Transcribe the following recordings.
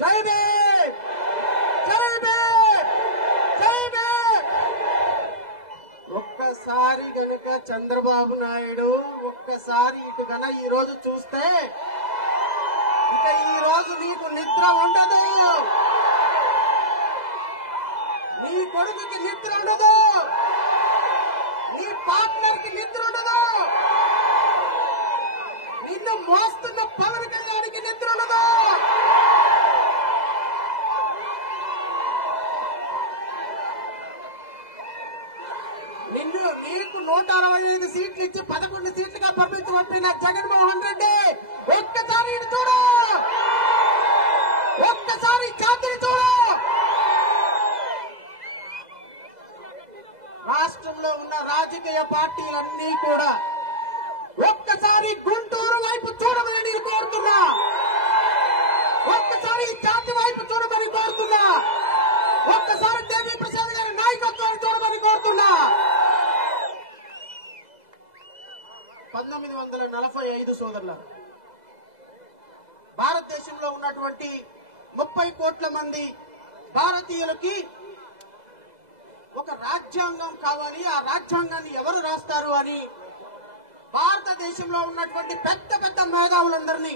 జై భీమ్, జై భీమ్, జై భీమ్. ఒక్కసారి గనుక చంద్రబాబు నాయుడు ఒక్కసారి ఇటు గన ఈ రోజు చూస్తే ఇక ఈ రోజు నీకు నిద్ర ఉండదు, నీ కొడుకుకి నిద్ర ఉండదు, నీ పార్ట్నర్ కి నిద్ర ఉండదు, నిన్ను మోస్తున్న పవన్ కళ్యాణ్కి నిద్ర ఉండదు. నీకు 165 సీట్లు ఇచ్చి 11 సీట్లుగా పంపిన జగన్మోహన్ రెడ్డి ఒక్కసారి ఇటు చూడు, ఒక్కసారి జాతిని చూడు. రాష్ట్రంలో ఉన్న రాజకీయ పార్టీలన్నీ కూడా ఒక్కసారి గుంటూరు వైపు చూడమని నేను కోరుతున్నా, ఒక్కసారి జాతి వైపు చూడమని కోరుతున్నా, ఒక్కసారి దేవి ప్రసాద్ గారి నాయకత్వాన్ని చూడమని కోరుతున్నా. 1945 సోదరుల భారతదేశంలో ఉన్నటువంటి 30 కోట్ల మంది భారతీయులకి ఒక రాజ్యాంగం కావాలి, ఆ రాజ్యాంగాన్ని ఎవరు రాస్తారు అని భారతదేశంలో ఉన్నటువంటి పెద్ద పెద్ద మేధావులందరినీ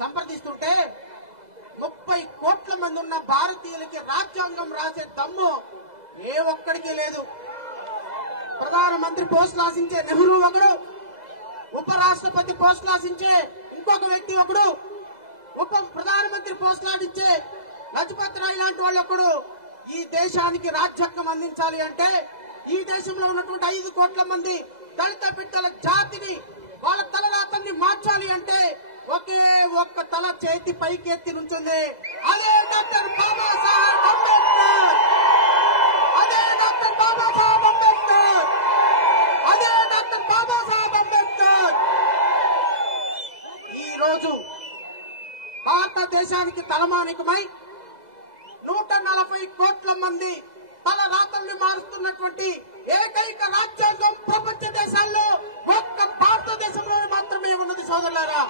సంప్రదిస్తుంటే 30 కోట్ల మంది ఉన్న భారతీయులకి రాజ్యాంగం రాసే దమ్ము ఏ ఒక్కడికి లేదు. ప్రధానమంత్రి పోస్టులు ఆశించే నెహ్రూ ఒకడు, ఉపరాష్ట్రపతి పోస్టులు ఆశించే ఇంకొక వ్యక్తి ఒకడు, ఉప ప్రధానమంత్రి పోస్టులు ఆడించే లజపత్ రాయ్ లాంటి వాళ్ళు ఒకడు. ఈ దేశానికి రాజ్యాంగం అందించాలి అంటే, ఈ దేశంలో ఉన్నటువంటి 5 కోట్ల మంది దళిత బిడ్డల జాతిని వాళ్ళ తలరాతన్ని మార్చాలి అంటే ఒకే ఒక్క తల చేతి పైకి ఎత్తి నుంచింది, అదే డాక్టర్ బాబాసాహెబ్ అంబేద్కర్, అదే డాక్టర్ బాబాసాహెబ్ అంబేద్కర్, అదే డాక్టర్ బాబాసాహెబ్ అంబేద్కర్. ఈ రోజు భారతదేశానికి తలమానికమై 140 కోట్ల మంది తల రాతల్ని మారుస్తున్నటువంటి ఏకైక రాజ్యాంగం ప్రపంచ దేశాల్లో ఒక్క భారతదేశంలో మాత్రమే ఉన్నది సోదరులారా.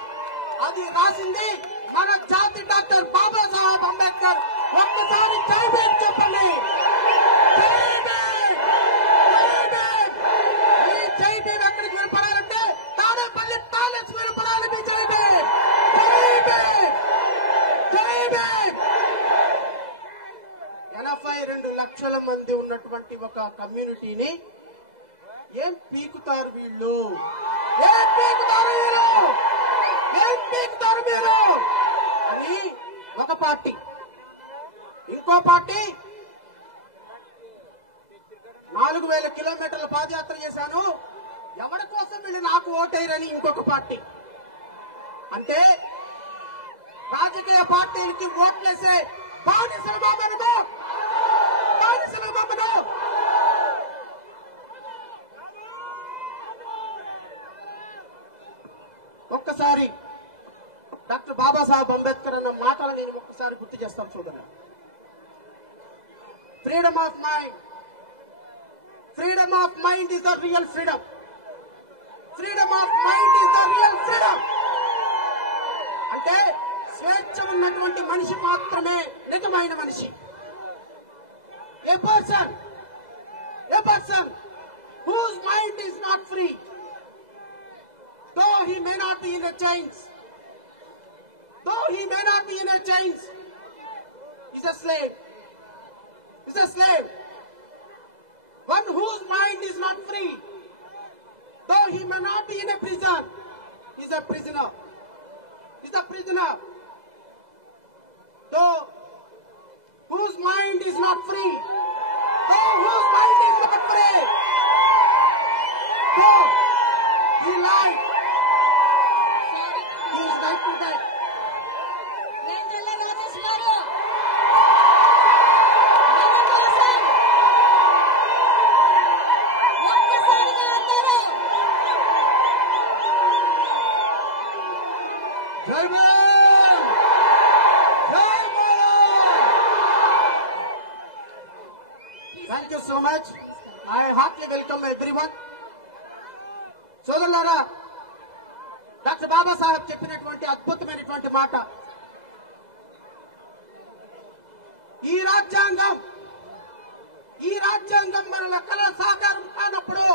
అది రాసింది మన జాతి డాక్టర్ బాబాసాహెబ్ అంబేద్కర్. ఒక్కసారి జై భీమ్ చెప్పండి, జై భీమ్, జై భీమ్. ఈ జై భీమ్ ఎక్కడికి వినపడాలంటే తాడేపల్లి ప్యాలెస్ వినపడాలి. మీ జై భీమ్, జై భీమ్, జై భీమ్. 82 లక్షల మంది ఉన్నటువంటి ఒక కమ్యూనిటీని ఏం పీకుతారు వీళ్ళు, ఏం పీకుతారు వీళ్ళు, ఏం పీకుతారు మీరు అని ఒక పార్టీ. ఇంకో పార్టీ 4000 కిలోమీటర్ల పాదయాత్ర చేశాను, ఎవరి కోసం వీళ్ళు నాకు ఓటేయరని ఇంకొక పార్టీ. అంటే రాజకీయ పార్టీలకి ఓట్లేసే బానిసల బాబను, బానిసల బాబను. ఒక్కసారి డాక్టర్ బాబాసాహెబ్ అంబేద్కర్ అన్న మాటలు నేను ఒక్కసారి గుర్తు చేస్తాను చూడండి. Freedom of mind, freedom of mind is the real freedom, freedom of mind is the real freedom. అంటే స్వేచ్ఛ ఉన్నటువంటి మనిషి మాత్రమే నిజమైన మనిషి. A person whose mind is not free, though he may not be in a chains, is a slave. One whose mind is not free, though he may not be in a prison, is a prisoner. Though whose mind is not free, though whose mind is not free, though he lied, he is right to die. జై భీమ్, జై Bhim. Thank you so much. I heartily welcome everyone. సోదరులారా, doctor Babasaheb చెప్పినటువంటి అద్భుతమైనటువంటి మాట. ఈ రాజ్యాంగం మన కళ సాకారం కానప్పుడు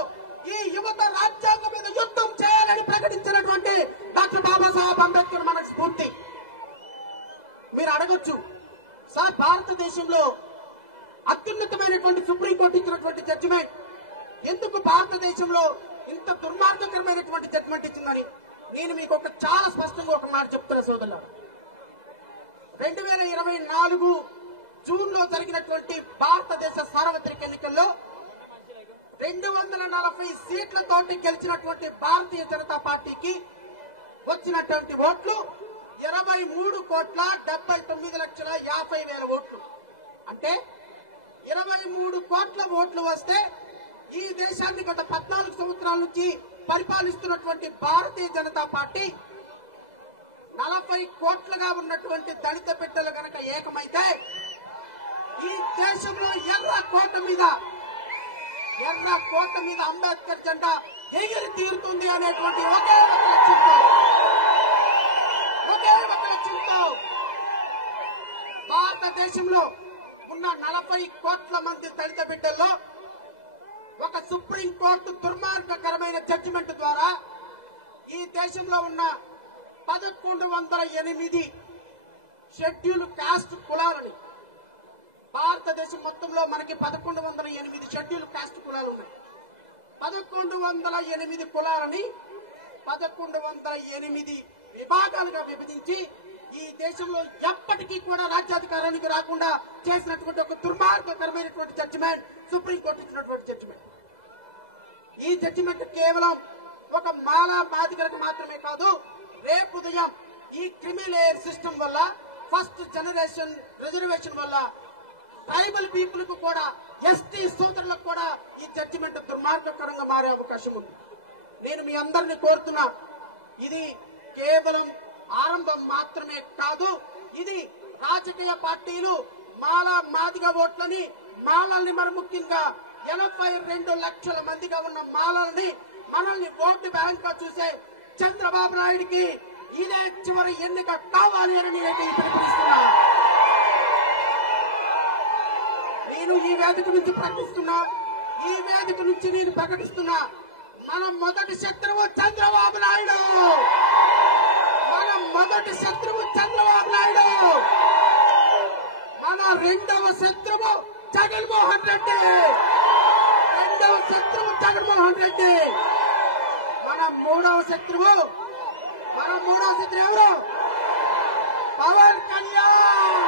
ఈ యువత రాజ్యాంగం మీద యుద్ధం చేయాలని ప్రకటించినటువంటి డాక్టర్ బాబాసాహెబ్ అంబేద్కర్ మనకు స్ఫూర్తి. మీరు అడగొచ్చు, సార్ భారతదేశంలో అత్యున్నతమైనటువంటి సుప్రీంకోర్టు ఇచ్చినటువంటి జడ్జిమెంట్ ఎందుకు భారతదేశంలో ఇంత దుర్మార్గకరమైనటువంటి జడ్జిమెంట్ ఇచ్చిందని నేను మీకు చాలా స్పష్టంగా ఒక మాట చెప్తున్నా సోదరులారా. 2024 జూన్ లో జరిగినటువంటి భారతదేశ సార్వత్రిక ఎన్నికల్లో 240 సీట్లతోటి గెలిచినటువంటి భారతీయ జనతా పార్టీకి వచ్చినటువంటి ఓట్లు 23,79,50,000 ఓట్లు. అంటే 23 కోట్ల ఓట్లు వస్తే ఈ దేశాన్ని గత 14 సంవత్సరాల నుంచి పరిపాలిస్తున్నటువంటి భారతీయ జనతా పార్టీ 40 కోట్లుగా ఉన్నటువంటి దళిత బిడ్డలు కనుక ఏకమైతే ఈ దేశంలో ఎర్ర కోట మీద అంబేద్కర్ జెండా ఎగిరి తీరుతుంది అనేటువంటి ఒకే ఒక లక్ష్యంతో భారతదేశంలో ఉన్న 40 కోట్ల మంది దళిత బిడ్డల్లో ఒక సుప్రీంకోర్టు దుర్మార్గకరమైన జడ్జిమెంట్ ద్వారా ఈ దేశంలో ఉన్న 1108 షెడ్యూల్ కాస్ట్ కులాలని, భారతదేశం మొత్తంలో మనకి 1108 షెడ్యూల్ కాస్ట్ కులాలు ఉన్నాయి. 1108 కులాలని 1108 విభాగాలుగా విభజించి ఈ దేశంలో ఎప్పటికీ కూడా రాజ్యాధికారానికి రాకుండా చేసినటువంటి ఒక దుర్మార్గకరమైనటువంటి జడ్జిమెంట్ సుప్రీంకోర్టు ఇచ్చినటువంటి జడ్జిమెంట్. ఈ జడ్జిమెంట్ కేవలం ఒక మాలా బాధితులకు మాత్రమే కాదు, రేపు ఉదయం ఈ క్రిమిలేయర్ సిస్టమ్ వల్ల, ఫస్ట్ జనరేషన్ రిజర్వేషన్ వల్ల ట్రైబల్ పీపుల్ కు కూడా, ఎస్టీ సోదరులకు కూడా ఈ జడ్జిమెంట్ దుర్మార్గకరంగా మారే అవకాశం ఉంది. నేను మీ అందరినీ కోరుతున్నా, ఇది కేవలం ఆరంభం మాత్రమే కాదు, ఇది రాజకీయ పార్టీలు మాలా మాదిగ ఓట్లని, మాలల్ని మరి ముఖ్యంగా 82 లక్షల మందిగా ఉన్న మాలల్ని మనల్ని ఓటు బ్యాంక్ గా చూసే చంద్రబాబు నాయుడికి ఇదే చివరి ఎన్నిక కావాలి అని నేనైతే పిలుపునిస్తున్నా. నేను ఈ వేదిక నుంచి ప్రకటిస్తున్నా, మన మొదటి శత్రువు చంద్రబాబు నాయుడు. మన రెండవ శత్రువు జగన్మోహన్ రెడ్డి. మన మూడవ శత్రువు ఎవరు? పవన్ కళ్యాణ్.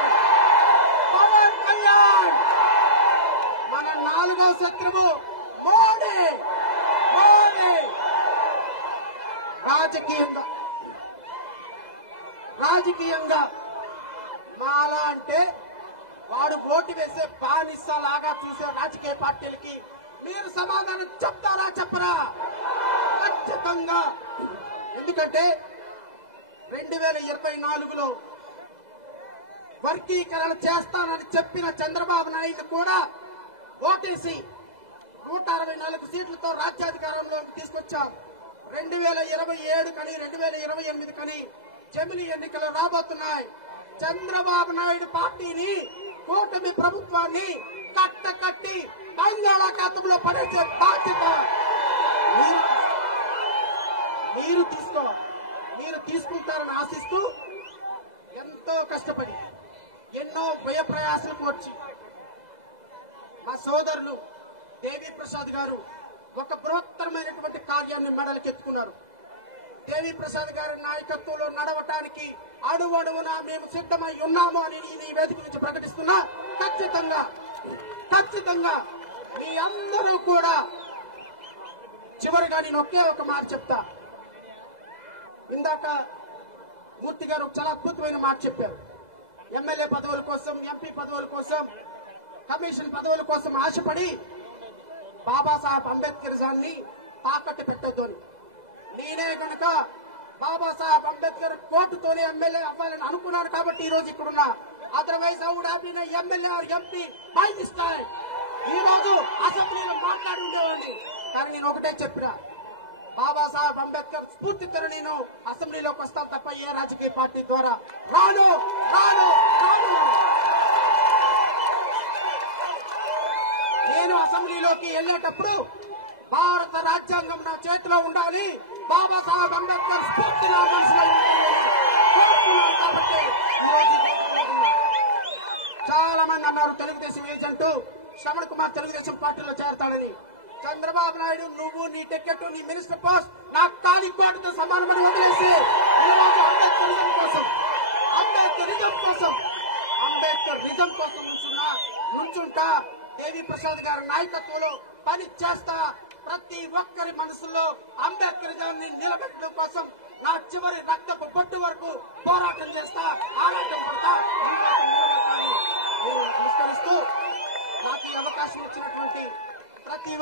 మన నాలుగవ శత్రువు మోడీ. రాజకీయంగా మాలా అంటే వాడు ఓటు వేసే బానిసలాగా చూసే రాజకీయ పార్టీలకి మీరు సమాధానం చెప్తారా చెప్పరా? ఖచ్చితంగా. ఎందుకంటే 2024లో వర్గీకరణ చేస్తానని చెప్పిన చంద్రబాబు నాయుడు కూడా ఓటేసి 164 సీట్లతో రాజ్యాధికారంలోకి తీసుకొచ్చాం. 2027 కని 2028 కని జమిలి ఎన్నికలు రాబోతున్నాయి. చంద్రబాబు నాయుడు పార్టీని, కూటమి ప్రభుత్వాన్ని కట్టి బంగాళాఖాతంలో పడేసే బాధ్యత మీరు తీసుకుంటారని ఆశిస్తూ ఎంతో కష్టపడి ఎన్నో వ్యయ ప్రయాసాలు కోర్చి మా సోదరులు దేవి ప్రసాద్ గారు ఒక బృహత్తరమైనటువంటి కార్యాన్ని మెడలకెత్తుకున్నారు. దేవి ప్రసాద్ గారి నాయకత్వంలో నడవటానికి అడుగడుగున మేము సిద్ధమై ఉన్నాము అని నేను ఈ వేదిక నుంచి ప్రకటిస్తున్నా. ఖచ్చితంగా మీ అందరూ కూడా చివరిగా నేను ఒకే ఒక మాట చెప్తా. ఇందాక మూర్తి గారు చాలా అద్భుతమైన మాట చెప్పారు. ఎమ్మెల్యే పదవుల కోసం, ఎంపీ పదవుల కోసం, కమిషన్ పదవుల కోసం ఆశపడి బాబాసాహెబ్ అంబేద్కర్ గారిని తాకట్టు పెట్టొద్దు అని. నేనే కనుక బాబాసాహెబ్ అంబేద్కర్ కోర్టుతోనే ఎమ్మెల్యే అవ్వాలని అనుకున్నాను కాబట్టి ఈ రోజు ఇక్కడున్నా. Otherwise I would have been MLA or MP by this time. ఈ రోజు అసెంబ్లీలో మాట్లాడి ఉండేవాడిని. కానీ నేను ఒకటే చెప్పినా, బాబాసాహెబ్ అంబేద్కర్ స్ఫూర్తితో నేను అసెంబ్లీలోకి వస్తాను తప్ప ఏ రాజకీయ పార్టీ ద్వారా రాను రాను రాను. నేను అసెంబ్లీలోకి వెళ్ళేటప్పుడు భారత రాజ్యాంగం నా చేతిలో ఉండాలి, బాబాసాహెబ్ అంబేద్కర్ స్ఫూర్తి నా మనసులో ఉండాలి కాబట్టి చాలా మంది అన్నారు తెలుగుదేశం ఏజెంట్ శ్రవణ్ కుమార్ తెలుగుదేశం పార్టీలో చేరతాడని. చంద్రబాబు నాయుడు నువ్వు నీ టికెట్ నీ మినిస్టర్ పోస్ట్ నా కాలిపాటుతో సమానమని వదిలేసి ఈరోజు అంబేద్కరిజం కోసం నుంచుంటా దేవి ప్రసాద్ గారి నాయకత్వంలో పని చేస్తా. ప్రతి ఒక్కరి మనసులో అంబేద్కరిజాన్ని నిలబెట్టడం కోసం నా చివరి రక్తపు బొట్టు వరకు పోరాటం చేస్తా, ఆరాటం పడతా. నమస్కరిస్తూ నాకు ఈ అవకాశం ఇచ్చినటువంటి ప్రతి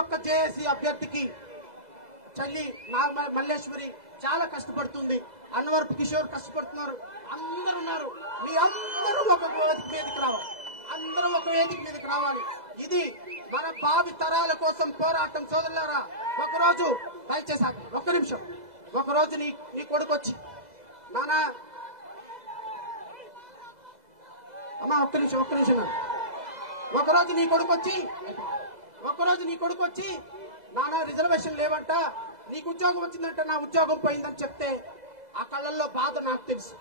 ఒక్క జేఏసీ అభ్యర్థికి చెల్లి నాగమల్లి మల్లేశ్వరి చాలా కష్టపడుతుంది, అన్వరపు కిషోర్ కష్టపడుతున్నారు, అందరూ ఉన్నారు. మీ అందరూ ఒక వేదిక మీదకి రావాలి. ఇది మన భావి తరాల కోసం పోరాటం. సోదరులారా, ఒకరోజు దయచేసి ఒక్క నిమిషం, ఒకరోజు నీ కొడుకు వచ్చి నానా అమ్మా ఒక్క నిమిషం ఒకరోజు నీ కొడుకు వచ్చి నానా రిజర్వేషన్ లేవంట, నీకు ఉద్యోగం వచ్చిందంటే నా ఉద్యోగం పోయిందని చెప్తే ఆ కళ్ళల్లో బాధ నాకు తెలుసు.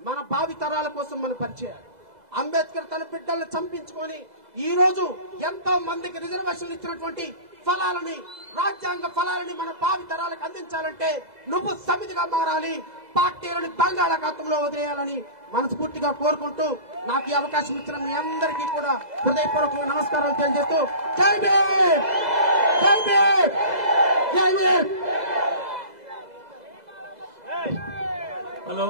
మన భావి తరాల కోసం మనం పనిచేయాలి. అంబేద్కర్ తన బిడ్డలను చంపించుకొని ఈ రోజు ఎంతో మందికి రిజర్వేషన్లు ఇచ్చినటువంటి రాజ్యాంగ ఫలాలని మన భావి తరాలకు అందించాలంటే నువ్వు సమితిగా మారాలి, పార్టీలను బంగాళాఖాతంలో వదిలేయాలని మనస్ఫూర్తిగా కోరుకుంటూ నాకు ఈ అవకాశం ఇచ్చిన మీ అందరికీ కూడా హృదయపూర్వక నమస్కారాలు తెలియజేస్తూ జై భీమ్, జై భీమ్, జై భీమ్. హలో.